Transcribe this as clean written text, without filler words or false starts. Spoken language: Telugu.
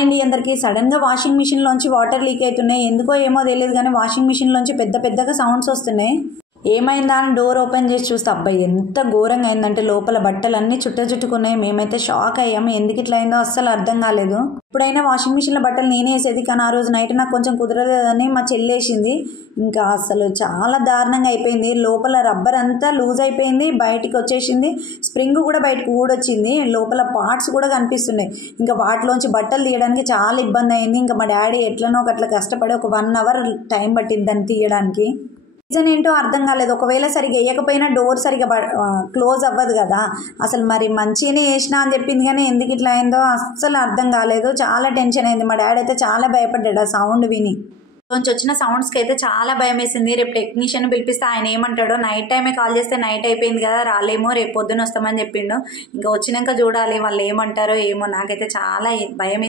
అండి అందరికీ సడన్గా వాషింగ్ మిషన్లోంచి వాటర్ లీక్ అవుతున్నాయి. ఎందుకో ఏమో తెలియదు కానీ వాషింగ్ మిషన్లోంచి పెద్దగా సౌండ్స్ వస్తున్నాయి. ఏమైందా అని డోర్ ఓపెన్ చేసి చూస్తే అబ్బాయి ఎంత ఘోరంగా అయిందంటే లోపల బట్టలన్నీ చుట్టుకున్నాయి. మేమైతే షాక్ అయ్యాము. ఎందుకు ఇట్లా అయిందో అస్సలు అర్థం కాలేదు. ఇప్పుడైనా వాషింగ్ మిషన్లో బట్టలు నేనే వేసేది, కానీ ఆ రోజు నైట్ నాకు కొంచెం కుదరలేదని మా చెల్లి వేసింది. ఇంకా అసలు చాలా దారుణంగా అయిపోయింది. లోపల రబ్బర్ అంతా లూజ్ అయిపోయింది, బయటికి వచ్చేసింది. స్ప్రింగ్ కూడా బయటకు ఊడొచ్చింది. లోపల పార్ట్స్ కూడా కనిపిస్తున్నాయి. ఇంకా వాటిలోంచి బట్టలు తీయడానికి చాలా ఇబ్బంది అయింది. ఇంకా మా డాడీ ఎట్లనో అట్లా కష్టపడి ఒక 1 అవర్ టైం పట్టింది దాన్ని తీయడానికి. రీజన్ ఏంటో అర్థం కాలేదు. ఒకవేళ సరిగ్గా వేయకపోయినా డోర్ సరిగ్గా క్లోజ్ అవ్వదు కదా. అసలు మరి మంచిగానే వేసినా అని చెప్పింది కానీ ఎందుకు ఇట్లా అయిందో అస్సలు అర్థం కాలేదు. చాలా టెన్షన్ అయింది. మా డాడీ అయితే చాలా భయపడ్డాడు ఆ సౌండ్ విని. కొంచెం వచ్చిన సౌండ్స్కి అయితే చాలా భయం వేసింది. రేపు టెక్నీషియన్ పిలిపిస్తే ఆయన ఏమంటాడో. నైట్ టైమే కాల్ చేస్తే నైట్ అయిపోయింది కదా రాలేమో, రేపు పొద్దున వస్తామని చెప్పిండు. ఇంకా వచ్చినాక చూడాలి వాళ్ళు ఏమంటారో ఏమో. నాకైతే చాలా భయం.